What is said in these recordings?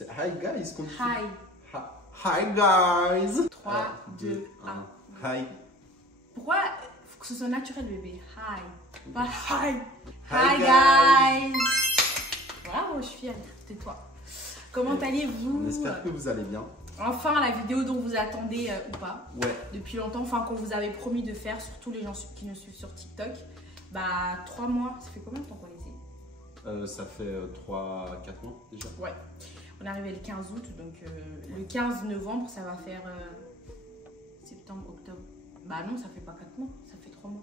C'est hi guys qu'on dit. Hi. Hi guys. 3, 2, 1. Hi. Pourquoi faut que ce soit naturel, bébé? Hi. Pas hi. Hi, Hi guys. Bravo, je suis fière de toi. Comment allez-vous? On espère que vous allez bien. Enfin, la vidéo dont vous attendez ou pas. Ouais. Depuis longtemps, enfin qu'on vous avait promis de faire, surtout les gens qui nous suivent sur TikTok. Bah 3 mois, ça fait combien de temps qu'on essaie? Ça fait 3-4 mois déjà. Ouais. On est arrivé le 15 août, donc le 15 novembre, ça va faire septembre, octobre. Bah non, ça fait pas 4 mois, ça fait 3 mois.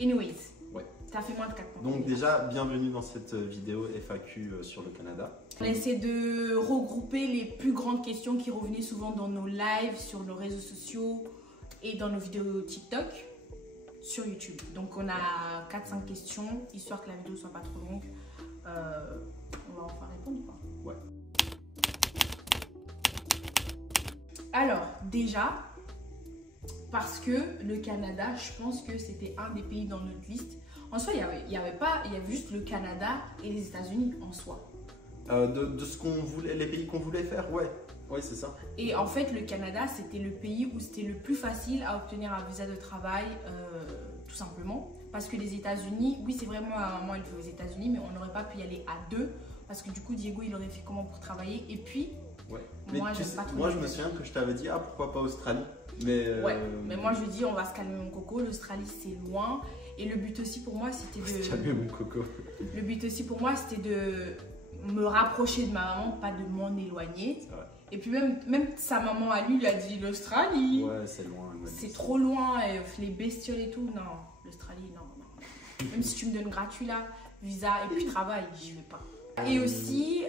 Anyways, ouais. Ça fait moins de 4 mois. Donc déjà, bienvenue dans cette vidéo FAQ sur le Canada. On essaie de regrouper les plus grandes questions qui revenaient souvent dans nos lives, sur nos réseaux sociaux et dans nos vidéos TikTok sur YouTube. Donc on a 4-5 questions, histoire que la vidéo soit pas trop longue. On va enfin répondre ou pas? Ouais. Alors, déjà, parce que le Canada, je pense que c'était un des pays dans notre liste. En soi, il y avait juste le Canada et les États-Unis en soi. De ce qu'on voulait, les pays qu'on voulait faire, ouais. Ouais, c'est ça. Et en fait, le Canada, c'était le pays où c'était le plus facile à obtenir un visa de travail, tout simplement. Parce que les États-Unis, oui, c'est vraiment à un moment, il fait aux États-Unis, mais on n'aurait pas pu y aller à deux. Parce que du coup, Diego, il aurait fait comment pour travailler. Et puis, ouais. moi, j'aime pas trop. Moi, je me souviens que je t'avais dit, ah, pourquoi pas Australie. Mais ouais, mais moi, je dis, on va se calmer mon coco. L'Australie, c'est loin. Et le but aussi pour moi, c'était de... Calmer mon coco. Le but aussi pour moi, c'était de me rapprocher de ma maman, pas de m'en éloigner. Et puis même sa maman à lui a dit l'Australie. Ouais, c'est loin. C'est trop loin, les bestioles et tout. Non, l'Australie, non. Même si tu me donnes gratuit là, visa et puis travail, j'y vais pas. Et aussi,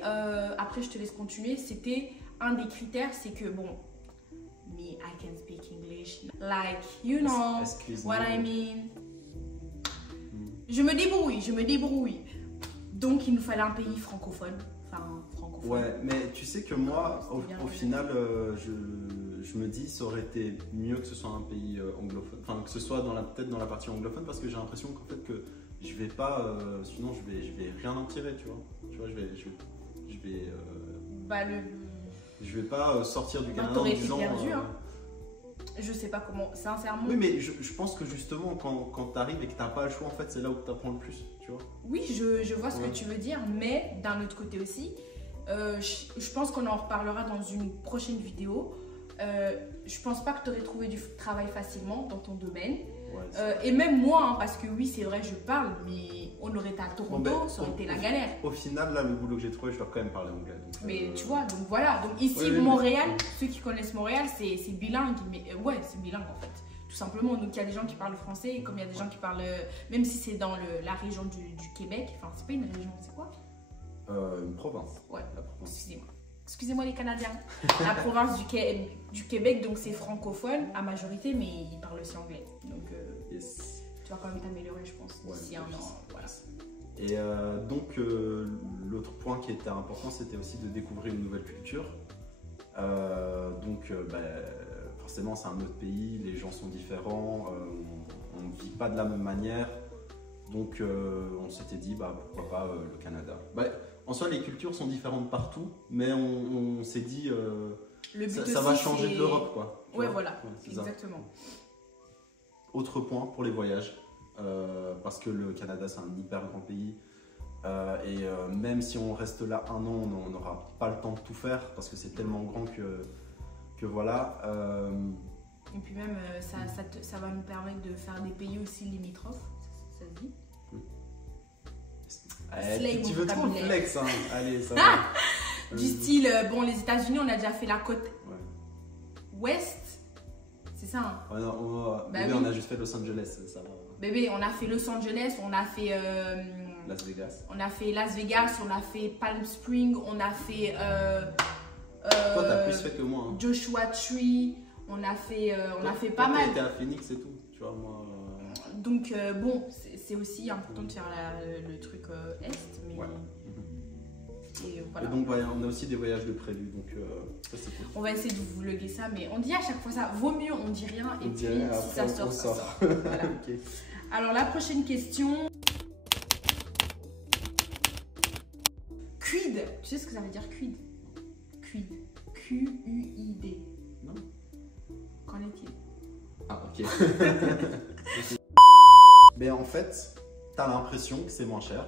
après je te laisse continuer, c'était un des critères, c'est que bon, me, I can speak English, like, you know what I mean. Je me débrouille. Donc il nous fallait un pays francophone. Ouais, mais tu sais que moi, au final, je me dis, ça aurait été mieux que ce soit un pays anglophone, enfin que ce soit peut-être dans la partie anglophone, parce que j'ai l'impression qu'en fait que je vais pas, sinon je vais rien en tirer, tu vois. Je vais pas sortir du Canada en disant. Perdu, hein. Je sais pas comment, sincèrement. Oui, mais je pense que justement, quand tu arrives et que tu n'as pas le choix, en fait, c'est là où tu apprends le plus, tu vois. Oui, je vois ce que tu veux dire, mais d'un autre côté aussi, je pense qu'on en reparlera dans une prochaine vidéo. Je pense pas que tu aurais trouvé du travail facilement dans ton domaine. Ouais, et même moi, hein, parce que oui, c'est vrai, je parle, mais on aurait été à Toronto, ça aurait été la galère. Au final, là, le boulot que j'ai trouvé, je dois quand même parler anglais. Donc, mais tu vois, donc voilà. Donc ici, Montréal, ceux qui connaissent Montréal, c'est bilingue. Mais ouais, c'est bilingue en fait. Tout simplement. Donc il y a des gens qui parlent français, comme il y a des gens qui parlent, même si c'est dans la région du Québec, enfin, c'est pas une région, c'est quoi? Une province. Ouais, la province. Excusez-moi. Excusez-moi les Canadiens. La province du Québec, donc c'est francophone à majorité, mais ils parlent aussi anglais. Donc tu vas quand même t'améliorer, je pense, d'ici un an. Voilà. Et donc l'autre point qui était important, c'était aussi de découvrir une nouvelle culture. Forcément, c'est un autre pays, les gens sont différents, on ne vit pas de la même manière. Donc on s'était dit, pourquoi pas le Canada. En soi, les cultures sont différentes partout, mais on s'est dit, ça va changer de l'Europe, quoi. Ouais, voilà, exactement. Autre point pour les voyages, parce que le Canada, c'est un hyper grand pays. Et même si on reste là un an, on n'aura pas le temps de tout faire, parce que c'est tellement grand que voilà. Et puis même, ça va nous permettre de faire des pays aussi limitrophes, ça se dit? Tu veux trop flex, hein. Allez, ça va. Du style, bon, les États-Unis, on a déjà fait la côte ouest, c'est ça, hein? Ouais, non, bébé, oui. On a juste fait Los Angeles, ça va. Bébé, on a fait Los Angeles, on a fait Las Vegas. On a fait Las Vegas, on a fait Palm Springs, on a fait toi, t'as plus fait que moi, hein. Joshua Tree, on a fait pas mal. T'étais à Phoenix et tout, tu vois, moi. Donc bon, c'est aussi important de faire le truc est, mais ouais. Et voilà. Et donc on a aussi des voyages de prévus, donc ça c'est cool. On va essayer de vous vlogger ça, mais on dit à chaque fois ça, vaut mieux on dit rien et puis si ça sort, ça sort. Voilà. Okay. Alors la prochaine question. Quid, tu sais ce que ça veut dire quid? QUID. QUID. Non. Qu'en est-il? Ah, ok. Mais en fait, tu as l'impression que c'est moins cher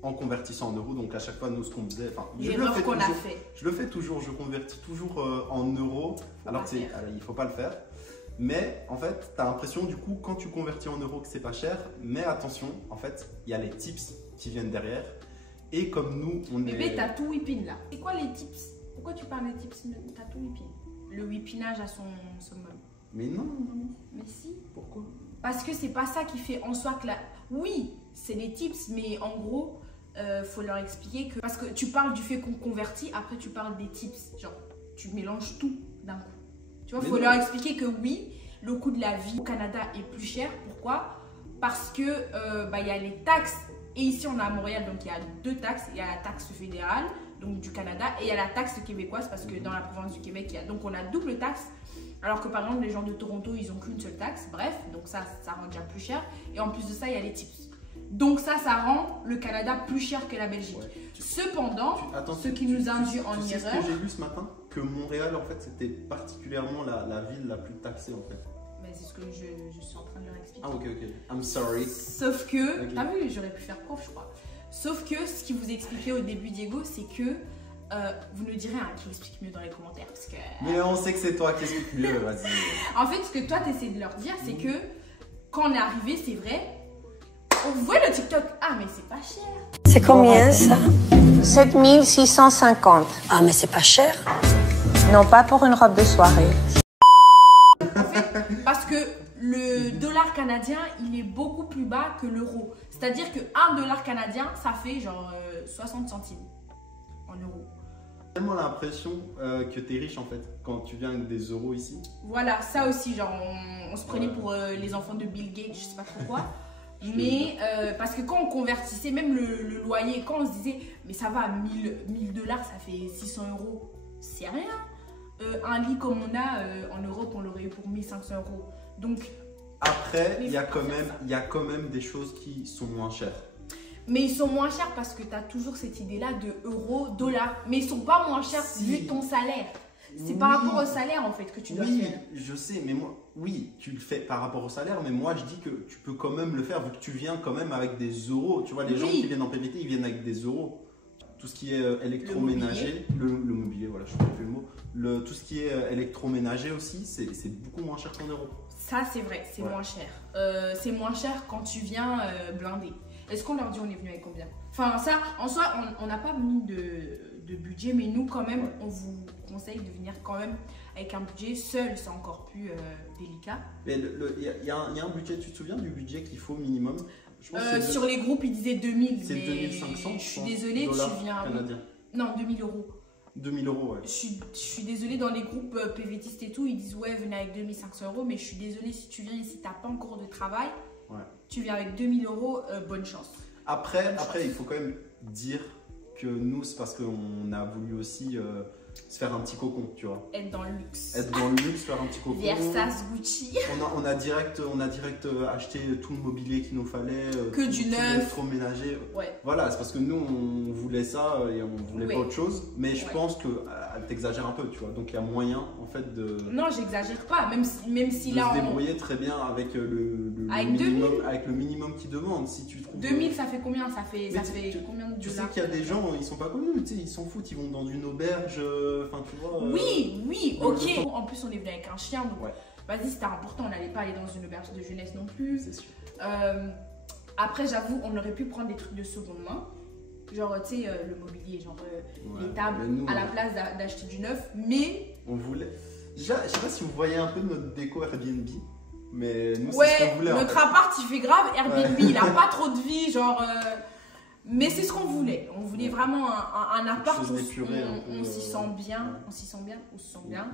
en convertissant en euros. Donc à chaque fois, nous, ce qu'on faisait, l'erreur qu'on a fait. Je le fais toujours, je convertis toujours en euros, alors qu'il ne faut pas le faire. Mais en fait, tu as l'impression du coup, quand tu convertis en euros, que c'est pas cher. Mais attention, en fait, il y a les tips qui viennent derrière. Et comme nous, on est... Bébé, t'as tout whipping là. C'est quoi les tips? Pourquoi tu parles des tips? T'as tout whipping. Le whippinage à son summum. Mais non, non. Mais si. Pourquoi? Parce que c'est pas ça qui fait en soi que la... Oui, c'est des tips, mais en gros, faut leur expliquer que... Parce que tu parles du fait qu'on convertit, après tu parles des tips. Genre, tu mélanges tout d'un coup. Tu vois, il faut leur expliquer que oui, le coût de la vie au Canada est plus cher. Pourquoi? Parce que y a les taxes. Et ici, on est à Montréal, donc il y a deux taxes. Il y a la taxe fédérale, donc du Canada, et il y a la taxe québécoise, parce que dans la province du Québec, donc on a double taxe. Alors que par exemple, les gens de Toronto, ils n'ont qu'une seule taxe. Bref, donc ça rend déjà plus cher. Et en plus de ça, il y a les tips. Donc ça rend le Canada plus cher que la Belgique. Ouais. Cependant, ce qui nous induit en erreur... C'est ce que j'ai lu ce matin, que Montréal, en fait, c'était particulièrement la ville la plus taxée, en fait. Mais c'est ce que je suis en train de leur expliquer. Ah, ok. I'm sorry. Sauf que... Okay. T'as vu, j'aurais pu faire prof, je crois. Sauf que ce qui vous expliquait au début, Diego, c'est que... vous nous direz qui explique mieux dans les commentaires. Parce que... Mais on sait que c'est toi qui explique mieux, vas-y. En fait, ce que toi, tu essaies de leur dire, c'est que quand on est arrivé, c'est vrai... On voit le TikTok. Ah, mais c'est pas cher. C'est combien ça? 7650. Ah, mais c'est pas cher. Non, pas pour une robe de soirée. En fait, parce que le dollar canadien, il est beaucoup plus bas que l'euro. C'est-à-dire que $1 canadien, ça fait genre 60 centimes en euros. J'ai tellement l'impression que t'es riche en fait quand tu viens avec des euros ici. Voilà, ça aussi, genre on se prenait pour les enfants de Bill Gates, je sais pas trop quoi. Mais parce que quand on convertissait, même le loyer, quand on se disait, mais ça va, 1000 dollars, ça fait 600 euros, c'est rien. Un lit comme on a en Europe, on l'aurait eu pour 1500 euros. Donc, après, il y a quand même des choses qui sont moins chères. Mais ils sont moins chers parce que tu as toujours cette idée-là de euros, dollars. Mais ils sont pas moins chers vu ton salaire. C'est par rapport au salaire en fait que tu dois faire. Oui, je sais, mais moi, oui, tu le fais par rapport au salaire, mais moi je dis que tu peux quand même le faire vu que tu viens quand même avec des euros. Tu vois, les gens qui viennent en PVT, ils viennent avec des euros. Tout ce qui est électroménager, le mobilier, voilà, je ne sais plus le mot. Tout ce qui est électroménager aussi, c'est beaucoup moins cher qu'en euros. Ça, c'est vrai, c'est moins cher. C'est moins cher quand tu viens blindé. Est-ce qu'on leur dit on est venu avec combien? Enfin, ça, en soi, on n'a pas mis de budget, mais nous, quand même, on vous conseille de venir quand même avec un budget. Seul, c'est encore plus délicat. Il y a un budget, tu te souviens du budget qu'il faut minimum? Je pense sur les groupes, ils disaient 2000. C'est 2500, je suis désolée, tu viens... Canadien. Non, 2000 euros. 2000 euros, ouais. Je suis désolée, dans les groupes PVTistes et tout, ils disent ouais, venez avec 2500 euros, mais je suis désolée, si tu viens ici, tu n'as pas encore de travail, tu viens avec 2000 euros, bonne chance. Après, il faut quand même dire que nous, c'est parce qu'on a voulu aussi se faire un petit cocon, tu vois. Être dans le luxe. Être dans le luxe, faire un petit cocon. Versace, Gucci. On a direct acheté tout le mobilier qu'il nous fallait. Que du neuf. Électroménager. Ouais. Voilà, c'est parce que nous, on voulait ça et on voulait pas autre chose. Mais je pense qu'elle t'exagère un peu, tu vois. Donc il y a moyen, en fait, de... Non, j'exagère pas. Même si là, on... se débrouiller très bien avec le minimum qu'ils demandent. Si tu trouves... 2000, ça fait combien? Ça fait combien de dollars? Tu sais qu'il y a des gens, ils sont pas comme nous, tu sais, ils s'en foutent, ils vont dans une auberge, enfin tu vois. Oui, ok. En plus, on est venu avec un chien, donc vas-y, c'était important, on n'allait pas aller dans une auberge de jeunesse non plus. C'est sûr. Après, j'avoue, on aurait pu prendre des trucs de seconde main, genre, tu sais, le mobilier, genre les tables, à la place d'acheter du neuf, mais... On voulait... Déjà, je sais pas si vous voyez un peu notre déco Airbnb. Mais nous, c'est ce qu'on voulait. Notre appart, il fait grave Airbnb, il a pas trop de vie, genre. Mais c'est ce qu'on voulait. On voulait vraiment un appart où on s'y sent bien. On s'y sent bien, on se sent bien.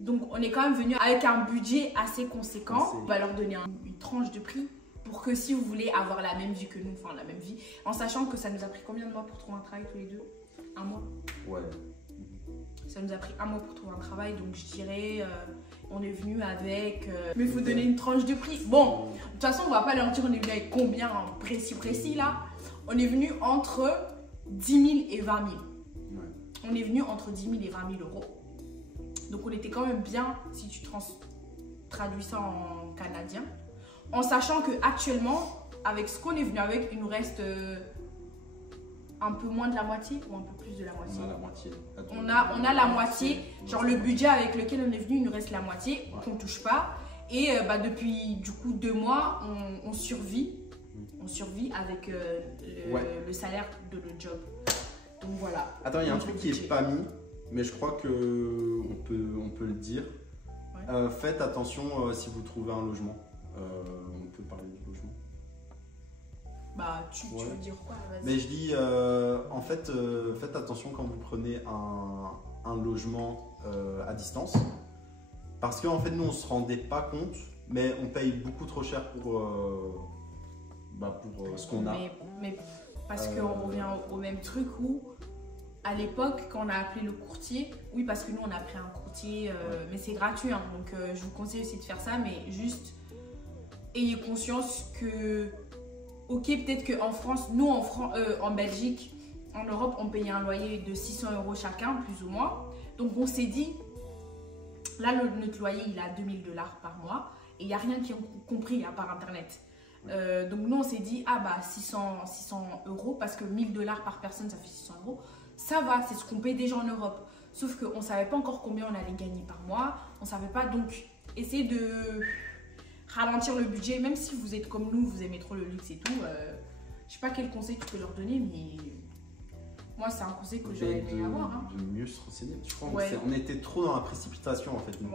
Donc, on est quand même venu avec un budget assez conséquent. On va leur donner une tranche de prix pour que si vous voulez avoir la même vie que nous, enfin la même vie, en sachant que ça nous a pris combien de mois pour trouver un travail tous les deux? 1 mois. Ouais. Ça nous a pris 1 mois pour trouver un travail, donc je dirais, on est venu avec... mais il faut donner une tranche de prix. Bon, de toute façon, on va pas leur dire on est venu avec combien précis là. On est venu entre 10 000 et 20 000. Ouais. on est venu entre 10 000 et 20 000 euros. Donc on était quand même bien si tu traduis ça en canadien. En sachant qu'actuellement, avec ce qu'on est venu avec, il nous reste un peu moins de la moitié ou un peu plus de la moitié. On a la moitié. On a la moitié. Genre le budget avec lequel on est venu, il nous reste la moitié qu'on ne touche pas. Et depuis du coup 2 mois, on survit. On survit avec le salaire de le job. Donc voilà. Attends, il y a un truc qui n'est pas mis, mais je crois qu'on peut le dire. Ouais. Faites attention si vous trouvez un logement. On peut parler du logement. Bah, tu veux dire quoi? Mais je dis, en fait, faites attention quand vous prenez un logement à distance. Parce qu'en fait, nous, on ne se rendait pas compte, mais on paye beaucoup trop cher pour ce qu'on a. Mais parce qu'on revient au même truc où, à l'époque, quand on a appelé le courtier, oui, parce que nous, on a pris un courtier, mais c'est gratuit, hein, donc je vous conseille aussi de faire ça, mais juste ayez conscience que, ok, peut-être qu'en France, nous, en Belgique, en Europe, on payait un loyer de 600 € chacun, plus ou moins. Donc, on s'est dit, là, notre loyer, il est à 2 000 $ par mois, et il n'y a rien qui est compris à part Internet. Donc nous on s'est dit 600 €, parce que 1 000 $ par personne ça fait 600 €, ça va, c'est ce qu'on paye déjà en Europe, sauf qu'on ne savait pas encore combien on allait gagner par mois, on ne savait pas, donc essayez de ralentir le budget, même si vous êtes comme nous, vous aimez trop le luxe et tout. Je sais pas quel conseil tu peux leur donner, mais moi c'est un conseil que j'aurais aimé avoir, hein. De mieux se renseigner, je crois qu'on était trop dans la précipitation en fait, nous.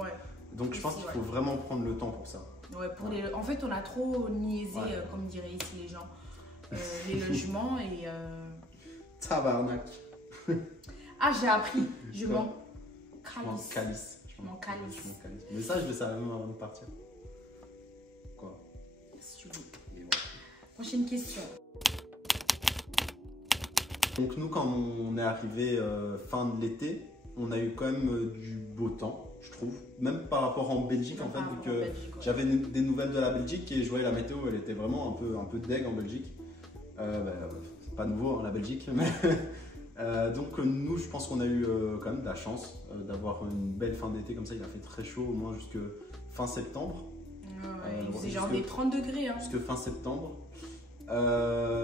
Donc je pense qu'il faut vraiment prendre le temps pour ça. Ouais, en fait, on a trop niaisé, comme diraient ici les gens, les logements et... Tabarnak. Ah, j'ai appris, je m'en calisse. Mais ça, je le savais même avant de partir. Quoi? Prochaine question. Donc nous, quand on est arrivé fin de l'été, on a eu quand même du beau temps. Je trouve, même par rapport en Belgique, en fait, vu que j'avais des nouvelles de la Belgique et je voyais la météo, elle était vraiment un peu deg en Belgique. C'est pas nouveau, hein, la Belgique, mais donc nous, je pense qu'on a eu quand même de la chance d'avoir une belle fin d'été comme ça. Il a fait très chaud, au moins jusque fin septembre. Il faisait genre des 30 degrés. Hein. Jusque fin septembre.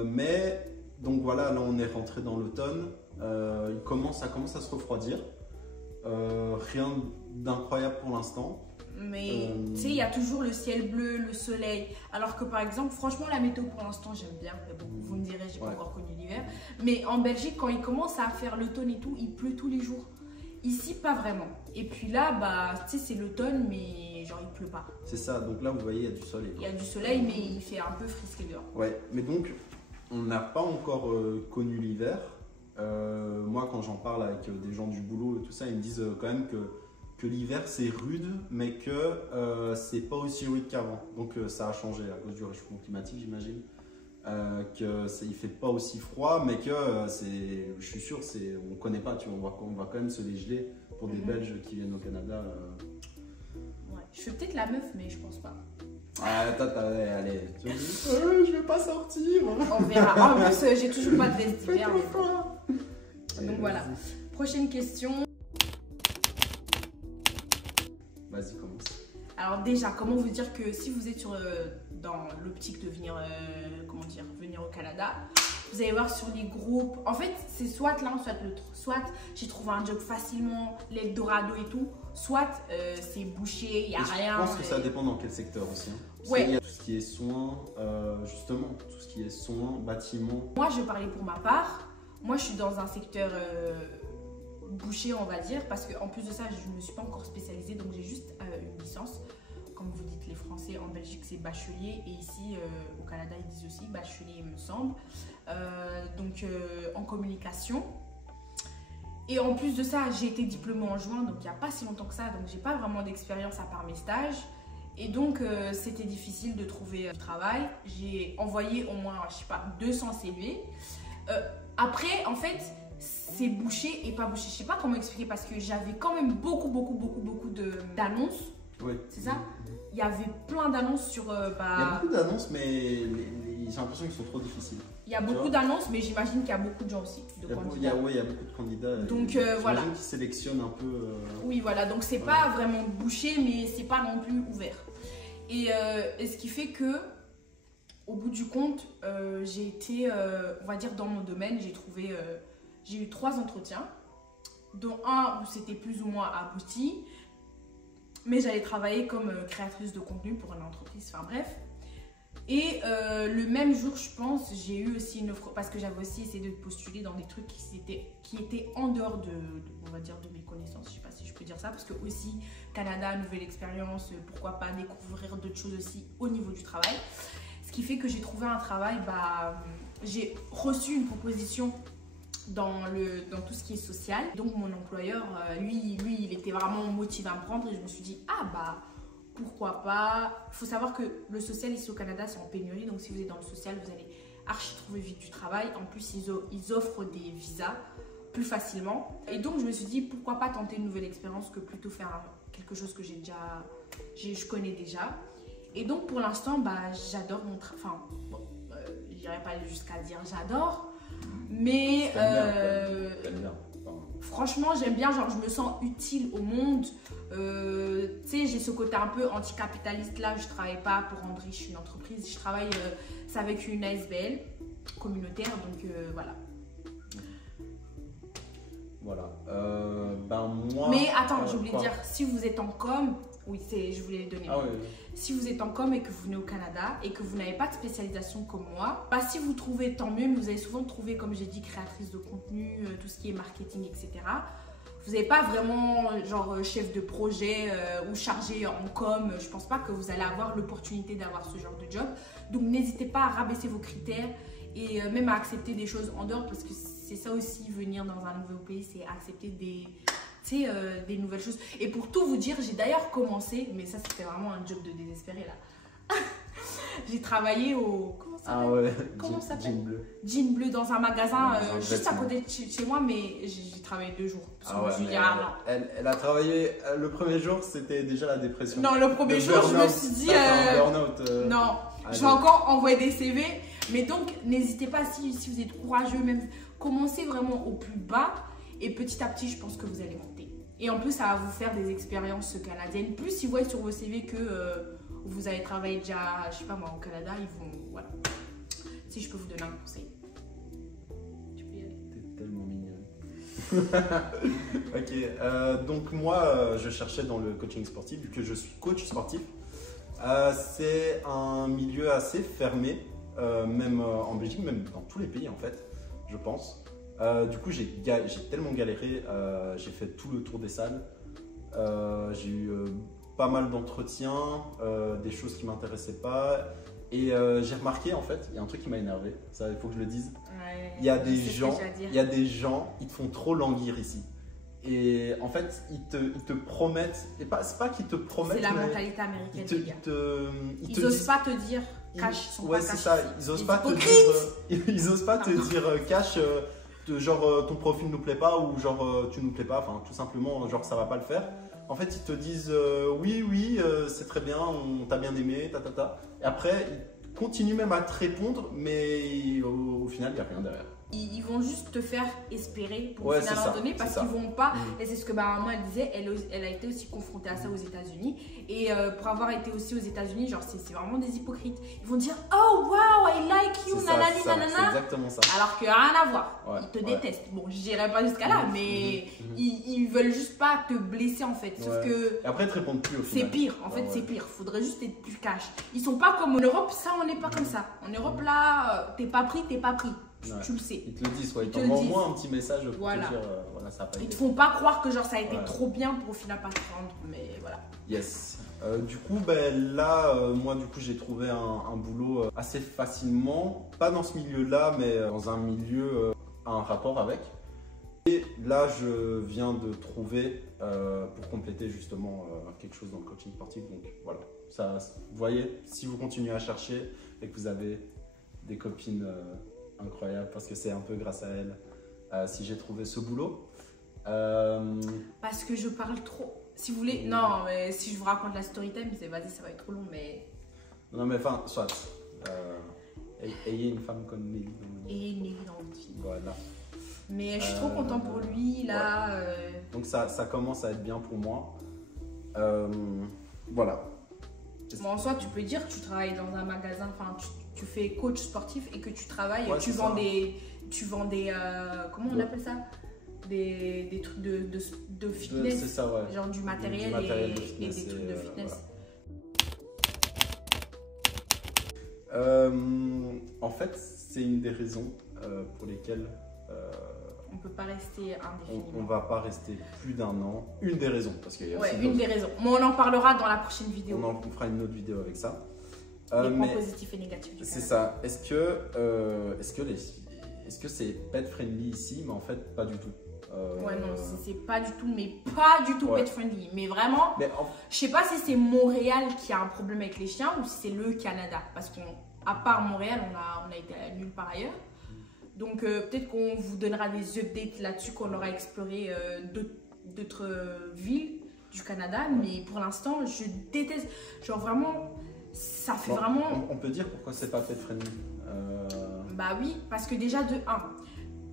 Mais donc voilà, là on est rentré dans l'automne. Ça commence à se refroidir. Rien d'incroyable pour l'instant. Mais tu sais, il y a toujours le ciel bleu, le soleil. Alors que par exemple, franchement, la météo pour l'instant, j'aime bien. Mais bon, vous me direz, j'ai pas encore connu l'hiver. Mais en Belgique, quand il commence à faire l'automne et tout, il pleut tous les jours. Ici, pas vraiment. Et puis là, tu sais, c'est l'automne, mais genre, il pleut pas. C'est ça. Donc là, vous voyez, il y a du soleil. Il y a du soleil, mais il fait un peu frisqué dehors. Ouais, mais donc, on n'a pas encore connu l'hiver. Moi, quand j'en parle avec des gens du boulot et tout ça, ils me disent quand même que l'hiver c'est rude, mais que c'est pas aussi rude qu'avant. Donc ça a changé à cause du réchauffement climatique, j'imagine. Il fait pas aussi froid, mais que je suis sûr, on connaît pas. Tu vois, on va quand même se les geler pour des Belges qui viennent au Canada. Ouais, je fais peut-être la meuf, mais je pense pas. Ah, allez, je vais pas sortir. On verra. En plus, j'ai toujours pas de veste d'hiver. Donc voilà. Prochaine question. Vas-y, commence. Alors déjà, comment vous dire que si vous êtes dans l'optique de venir, venir au Canada, vous allez voir sur les groupes. En fait, c'est soit l'un, soit l'autre. Soit j'ai trouvé un job facilement, l'Eldorado et tout. Soit c'est bouché, il n'y a rien. Je pense que ça dépend dans quel secteur aussi. Hein. Ouais. Il y a tout ce qui est soins, justement, tout ce qui est soins, bâtiments. Moi, je parlais pour ma part. Moi, je suis dans un secteur bouché, on va dire, parce qu'en plus de ça, je ne me suis pas encore spécialisée, donc j'ai juste une licence. Comme vous dites, les Français en Belgique, c'est bachelier, et ici, au Canada, ils disent aussi bachelier, il me semble. Donc, en communication. Et en plus de ça, j'ai été diplômée en juin, donc il n'y a pas si longtemps que ça, donc j'ai pas vraiment d'expérience à part mes stages. Et donc, c'était difficile de trouver du travail. J'ai envoyé au moins, je sais pas, 200 CV. Après, en fait, c'est bouché et pas bouché. Je sais pas comment expliquer parce que j'avais quand même beaucoup d'annonces. Oui. C'est ça? Il y avait plein d'annonces sur... Il y a beaucoup d'annonces, mais il j'ai l'impression qu'ils sont trop difficiles. Il y a beaucoup d'annonces, mais j'imagine qu'il y a beaucoup de gens aussi, de candidats. Il y a beaucoup de candidats. Donc voilà. J'imagine qu'ils sélectionnent un peu. Oui, voilà. Donc c'est pas vraiment bouché, mais c'est pas non plus ouvert. Et ce qui fait que, au bout du compte, j'ai été, on va dire, dans mon domaine, j'ai eu 3 entretiens, dont un où c'était plus ou moins abouti, mais j'allais travailler comme créatrice de contenu pour une entreprise, enfin bref. Et le même jour, je pense, j'ai eu aussi une offre, parce que j'avais aussi essayé de postuler dans des trucs qui étaient en dehors on va dire, de mes connaissances, je sais pas si je peux dire ça, parce que aussi, Canada, nouvelle expérience, pourquoi pas découvrir d'autres choses aussi au niveau du travail. Ce qui fait que j'ai trouvé un travail, j'ai reçu une proposition dans tout ce qui est social. Donc mon employeur, lui, il était vraiment motivé à me prendre et je me suis dit, pourquoi pas. Il faut savoir que le social ici au Canada, c'est en pénurie. Donc si vous êtes dans le social, vous allez archi trouver vite du travail. En plus, ils offrent des visas plus facilement. Et donc je me suis dit, pourquoi pas tenter une nouvelle expérience que plutôt faire quelque chose que je connais déjà. Et donc pour l'instant, j'adore mon travail. Enfin, je n'irai pas jusqu'à dire j'adore. Mais franchement, j'aime bien, genre je me sens utile au monde. Tu sais, j'ai ce côté un peu anticapitaliste là. Je travaille pas pour rendre riche une entreprise. Je travaille c'est avec une ASBL communautaire, donc voilà. Voilà. Moi. Mais attends, j'ai oublié de dire, si vous êtes en com, oui, je voulais les donner. Oui. Si vous êtes en com et que vous venez au Canada et que vous n'avez pas de spécialisation comme moi, si vous trouvez, tant mieux, mais vous allez souvent trouver, comme j'ai dit, créatrice de contenu, tout ce qui est marketing, etc. Vous n'avez pas vraiment, genre, chef de projet ou chargé en com. Je pense pas que vous allez avoir l'opportunité d'avoir ce genre de job. Donc, n'hésitez pas à rabaisser vos critères et même à accepter des choses en dehors, parce que c'est ça aussi, venir dans un nouveau pays, c'est accepter des nouvelles choses. Et pour tout vous dire, j'ai d'ailleurs commencé, mais ça c'était vraiment un job de désespéré là. J'ai travaillé au... Comment ça s'appelle? Jean Bleu. Jean Bleu, dans un magasin juste à côté de chez moi, mais j'ai travaillé 2 jours. Parce que je me suis dit, non. Elle a travaillé, le premier jour c'était déjà la dépression. Non, le premier jour je me suis dit... non, je vais encore envoyer des CV. Mais donc, n'hésitez pas, si vous êtes courageux, même commencez vraiment au plus bas. Et petit à petit, je pense que vous allez monter. Et en plus, ça va vous faire des expériences canadiennes. Plus ils voient sur vos CV que vous avez travaillé déjà, je sais pas moi, au Canada, ils vont... Voilà. Si je peux vous donner un conseil. Tu peux y aller. T'es tellement mignonne. Ok. Donc moi, je cherchais dans le coaching sportif, vu que je suis coach sportif. C'est un milieu assez fermé, même en Belgique, même dans tous les pays en fait, je pense. Du coup, j'ai tellement galéré, j'ai fait tout le tour des salles. J'ai eu pas mal d'entretiens, des choses qui ne m'intéressaient pas. Et j'ai remarqué, en fait, il y a un truc qui m'a énervé, ça, il faut que je le dise. Ouais, il y a des gens, ils te font trop languir ici. Et en fait, ils te promettent, et c'est pas qu'ils te promettent, c'est la mentalité américaine, les gars. Ils n'osent pas te dire cash, ils sont pas c'est ça, ils osent pas te dire cash, genre ton profil nous plaît pas, ou genre tu nous plais pas, enfin tout simplement, genre ça va pas le faire. En fait, ils te disent oui, c'est très bien, on t'a bien aimé, Et après, ils continuent même à te répondre, mais au final, il n'y a rien derrière. Ils vont juste te faire espérer pour finalement donner, parce qu'ils vont pas. Et c'est ce que maman elle disait, elle a été aussi confrontée à ça aux États-Unis. Et pour avoir été aussi aux États-Unis, genre c'est vraiment des hypocrites. Ils vont dire oh wow, I like you, nanani nanana. C'est exactement ça. Alors que rien à voir. Ils te détestent. Bon, je dirais pas jusqu'à là, mais ils veulent juste pas te blesser en fait. Sauf que. Et après, ils te répondent plus au final. C'est pire, en fait, c'est pire. Faudrait juste être plus cash. Ils sont pas comme en Europe, ça on n'est pas comme ça. En Europe là, t'es pas pris, t'es pas pris. Tu le sais. Ils te le disent, ils t'envoient au moins un petit message pour te dire ça a pas été. Ils te font pas croire que genre ça a été trop bien pour au final pas te prendre, mais voilà. Yes. Du coup, là, moi du coup j'ai trouvé un boulot assez facilement, pas dans ce milieu-là, mais dans un milieu un rapport avec. Et là, je viens de trouver pour compléter justement quelque chose dans le coaching sportif. Donc voilà, ça, vous voyez, si vous continuez à chercher et que vous avez des copines incroyables, parce que c'est un peu grâce à elles si j'ai trouvé ce boulot. Parce que je parle trop. Si vous voulez, non, mais si je vous raconte la story time, vas-y, ça va être trop long, mais. Non, mais enfin, soit. Ayez une femme comme Nelly dans votre vie. Et Nelly dans votre vie. Voilà. Mais je suis trop content pour lui, là. Donc ça commence à être bien pour moi. Voilà. Bon, en soi, tu peux dire que tu travailles dans un magasin, enfin, tu fais coach sportif et que tu travailles, Ouais, tu vends des, comment on appelle ça? Des trucs de fitness. C'est ça, ouais. Genre du matériel, de et fitness des trucs de fitness. Voilà. En fait, c'est une des raisons pour lesquelles On peut pas rester indéfiniment. on va pas rester plus d'un an. Une des raisons, parce qu'il y a aussi une des raisons. Mais on en parlera dans la prochaine vidéo. on fera une autre vidéo avec ça. Les points positifs et négatifs du C'est Canada. ça. Est-ce que c'est pet friendly ici? Mais en fait, pas du tout. Ouais, non, c'est pas du tout, mais pas du tout Ouais. pet friendly. Mais vraiment, je sais pas si c'est Montréal qui a un problème avec les chiens ou si c'est le Canada. Parce qu'à part Montréal, on a été nulle part ailleurs. Donc peut-être qu'on vous donnera des updates là-dessus, qu'on aura exploré d'autres villes du Canada. Mais pour l'instant, je déteste. Genre vraiment, ça fait vraiment... On peut dire pourquoi c'est pas pet friendly. Bah oui, parce que déjà de 1,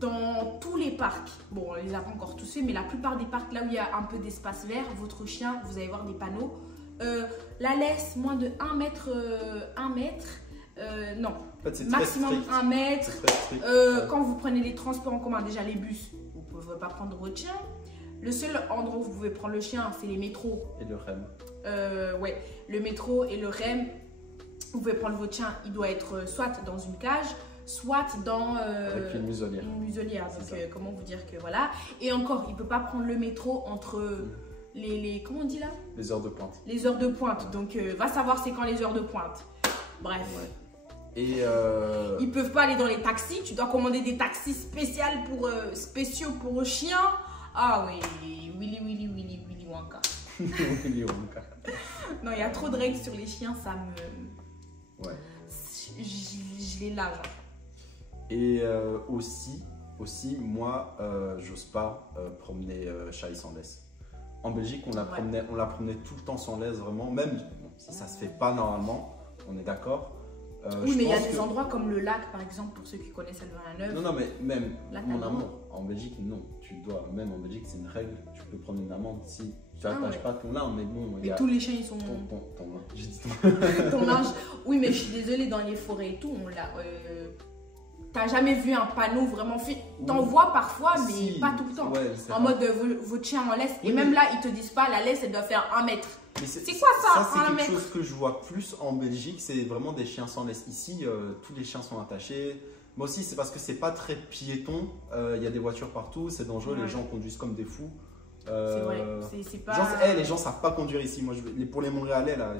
dans tous les parcs, bon on les a pas encore tous fait, mais la plupart des parcs là où il y a un peu d'espace vert, votre chien, vous allez voir des panneaux, la laisse moins de 1 mètre, non, En fait, c'est maximum très strict. 1 mètre. C'est très strict. Quand vous prenez les transports en commun, déjà les bus, vous ne pouvez pas prendre votre chien. Le seul endroit où vous pouvez prendre le chien, c'est les métros. Et le REM. Ouais, le métro et le REM. Vous pouvez prendre votre chien, il doit être soit dans une cage, soit dans Avec une muselière. une muselière. C'est Donc ça. comment vous dire que voilà. Et encore, il peut pas prendre le métro entre les comment on dit là? Les heures de pointe. Les heures de pointe. Donc va savoir c'est quand les heures de pointe. Bref. Ouais. Et Ils peuvent pas aller dans les taxis. Tu dois commander des taxis spéciaux pour chiens. Ah oui, Willy Wonka. Non, il y a trop de règles sur les chiens, ça me... Ouais. Je les lâche. Et aussi, moi, j'ose pas promener Shai sans laisse. En Belgique, on la promenait tout le temps sans laisse, vraiment. Même si ça se fait pas normalement, on est d'accord. Oui, mais il y a des endroits comme le lac, par exemple, pour ceux qui connaissent Elvin-la-Neuve. Non, mais même, Lac mon à amour, en Belgique, non. Tu dois, même en Belgique, c'est une règle. Tu peux prendre une amende si tu n'attaches pas ton linge, mais bon. Mais tous les chiens, ils sont... Ton linge. J'ai dit ton linge. Oui, mais je suis désolée, dans les forêts et tout, on l'a... T'as jamais vu un panneau vraiment fait? T'en vois parfois, mais Si, pas tout le temps. ouais, en mode, votre chien en laisse. Oui, et même là, ils te disent pas, la laisse, elle doit faire 1 mètre. C'est quoi ça, c'est un quelque mètre? chose que je vois plus en Belgique, c'est vraiment des chiens sans laisse. Ici, tous les chiens sont attachés. Moi aussi, c'est parce que c'est pas très piéton. Il y a des voitures partout, c'est dangereux, Ouais. les gens conduisent comme des fous. C'est vrai, c'est pas... Les gens savent pas conduire ici. Moi, pour les Montréalais, là,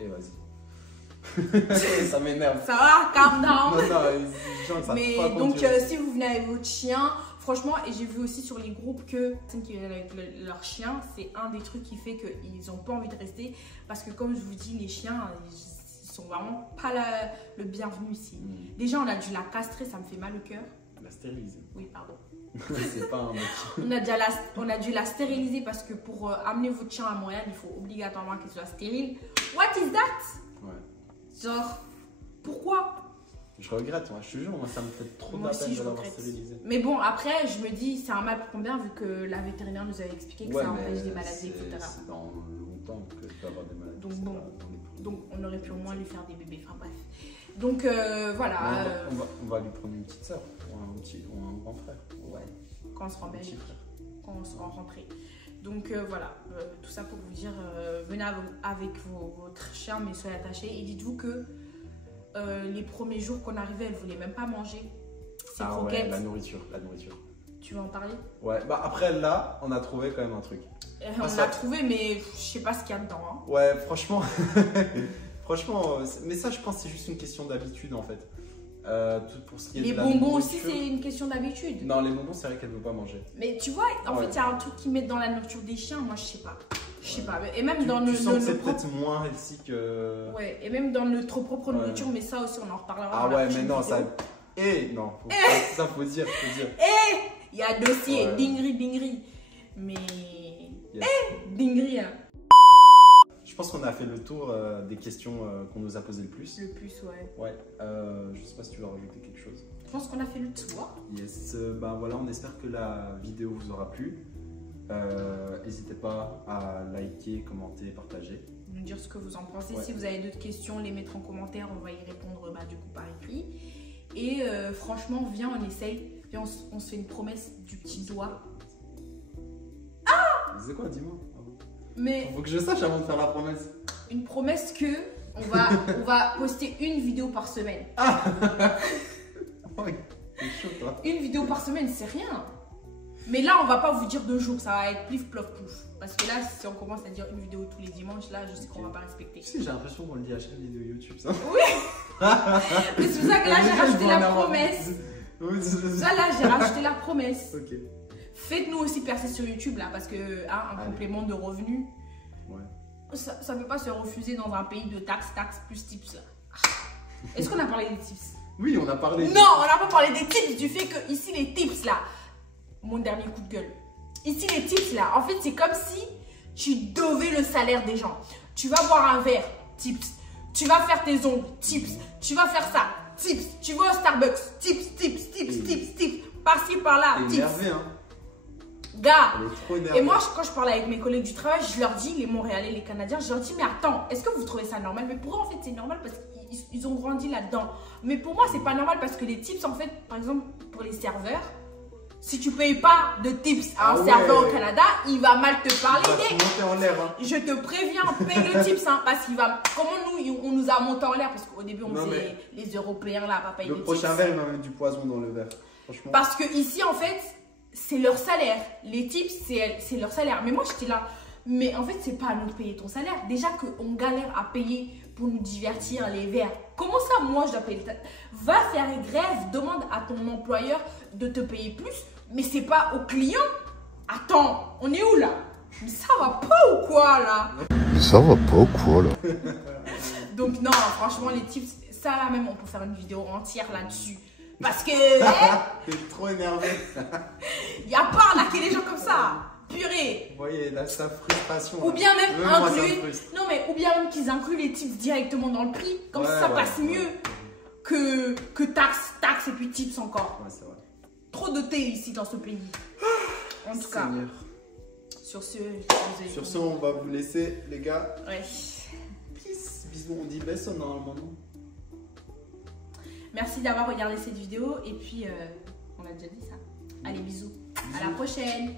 vas-y. Ça m'énerve. Ça va, calm down. Non, les gens ne savent Mais pas donc, conduire. si vous venez avec votre chien, franchement, et j'ai vu aussi sur les groupes que les personnes qui viennent avec leur chien, c'est un des trucs qui fait qu'ils n'ont pas envie de rester. Parce que comme je vous dis, les chiens, ils sont vraiment pas le bienvenu ici. Déjà, on a dû la castrer, ça me fait mal au cœur. La stériliser. Oui, pardon. C'est pas un mec. On a dû la stériliser parce que pour amener votre chien à Montréal, il faut obligatoirement qu'il soit stérile. What is that? Ouais. Genre, pourquoi? Je regrette, moi, je te jure, moi ça me fait trop de Moi la aussi, peine je de l'avoir regrette. stérilisé. Mais bon, après, je me dis, c'est un mal pour combien vu que la vétérinaire nous avait expliqué que ça empêche des maladies, etc. C'est dans longtemps que tu peux avoir des maladies. Donc c'est bon. pas dans les premiers. Donc, on aurait pu au moins lui faire des bébés. Enfin, bref. Donc, voilà. On va lui prendre une petite soeur ou un grand frère. Ouais, quand on sera en Un petit Belgique, frère. quand on sera rentré. Donc, voilà. Tout ça pour vous dire, venez avec votre chien, mais soyez attachés. Et dites-vous que les premiers jours qu'on arrivait, elle voulait même pas manger ses croquettes. Ouais, la nourriture. Tu veux en parler? Ouais, bah après là, on a trouvé quand même un truc. On ça- l'a trouvé, mais je sais pas ce qu'il y a dedans. Hein. Ouais, franchement, mais ça je pense que c'est juste une question d'habitude en fait. Tout pour ce qui est Les de la bonbons aussi, nourriture. c'est une question d'habitude. Non, les bonbons, c'est vrai qu'elle veut pas manger. Mais tu vois, en Ouais. fait, il y a un truc qu'ils mettent dans la nourriture des chiens, moi je sais pas. Je sais pas. Et même dans Tu sens que c'est notre propre... peut-être moins healthy que. Ouais, et même dans notre propre Ouais. nourriture, mais ça aussi on en reparlera. Ah dans la ouais, mais prochaine non, vidéo. ça. Non, ça faut dire. Il y a dossier, Ouais. dinguerie. Mais. Yes. Dinguerie. Hein. Je Je pense qu'on a fait le tour des questions qu'on nous a posées le plus. Le plus, ouais. Ouais, je sais pas si tu veux rajouter quelque chose. Je pense qu'on a fait le tour. Yes, ben voilà, on espère que la vidéo vous aura plu. N'hésitez pas à liker, commenter, partager. Nous dire ce que vous en pensez. Ouais. Si vous avez d'autres questions, les mettre en commentaire. On va y répondre du coup par écrit. Et franchement, viens, on essaye. Viens, on se fait une promesse du petit doigt. C'est quoi, dis-moi? Mais Faut que je sache avant de faire la promesse. une promesse que on va poster une vidéo par semaine. Oui, c'est chaud, toi. Une vidéo par semaine, c'est rien. Mais là, on va pas vous dire 2 jours, ça va être plif, plof, plouf. Parce que là, si on commence à dire une vidéo tous les dimanches, là, je sais qu'on va pas respecter. Tu sais, j'ai l'impression qu'on le dit à chaque vidéo YouTube, ça. Mais c'est pour ça que là, j'ai rajouté la promesse. Oui, Ça, là, j'ai rajouté la promesse. Ok. Faites-nous aussi percer sur YouTube, là, parce que un Allez. complément de revenus, Ouais. ça peut pas se refuser dans un pays de taxes plus tips, là. Est-ce qu'on a parlé des tips? Oui, on a parlé. Non, on n'a pas parlé des tips, du fait que ici, les tips, là, mon dernier coup de gueule. Ici, les tips, là, en fait, c'est comme si tu devais le salaire des gens. Tu vas boire un verre, tips. Tu vas faire tes ongles, tips. Tu vas faire ça, tips. Tu vas au Starbucks, tips, tips, tips, tips, tips. Par-ci, par-là, T'es tips. énervé, hein. Gars. Elle est trop énervée. Et moi, quand je parle avec mes collègues du travail, je leur dis, les Montréalais, les Canadiens, je leur dis, mais attends, est-ce que vous trouvez ça normal? Mais pour eux, en fait, c'est normal parce qu'ils ont grandi là-dedans. Mais pour moi, c'est pas normal parce que les tips, en fait, par exemple, pour les serveurs, si tu payes pas de tips à un serveur au Canada, il va mal te parler. Il va te monter en l'air, hein. Je te préviens, paye le tips, hein, parce qu'il va. Comment on nous a monté en l'air? Parce qu'au début, on Non, faisait les Européens là, pas payer Le le prochain tips. verre, il va mettre du poison dans le verre. Franchement. Parce que ici, en fait, c'est leur salaire. Les tips, c'est leur salaire. Mais moi, j'étais là. Mais en fait, c'est pas à nous de payer ton salaire. Déjà qu'on galère à payer pour nous divertir les verres. Comment ça, moi, je dois payer? Va faire grève, demande à ton employeur de te payer plus. Mais c'est pas au client. Attends, on est où là? Mais ça va pas ou quoi là? Ça va pas ou quoi là? Donc non, franchement, les tips, ça là même, on peut faire une vidéo entière là-dessus. Parce que, T'es trop énervé. y a pas à arnaquer les gens comme ça. Purée. Vous voyez, là, sa frustration. Ou là. bien même Moi, ça me inclure. frustre. Non mais ou bien même qu'ils incluent les tips directement dans le prix. Comme Ouais, ça ouais, passe ouais. mieux que taxes et puis tips encore. Ouais, c'est vrai. Trop de thé ici dans ce pays. En tout cas, Seigneur. sur ce, je vous ai- Sur ce, on va vous laisser, les gars. Ouais. Peace. Bisous, on dit baisse normalement. Merci d'avoir regardé cette vidéo et puis on a déjà dit ça. Allez, bisous. À la prochaine.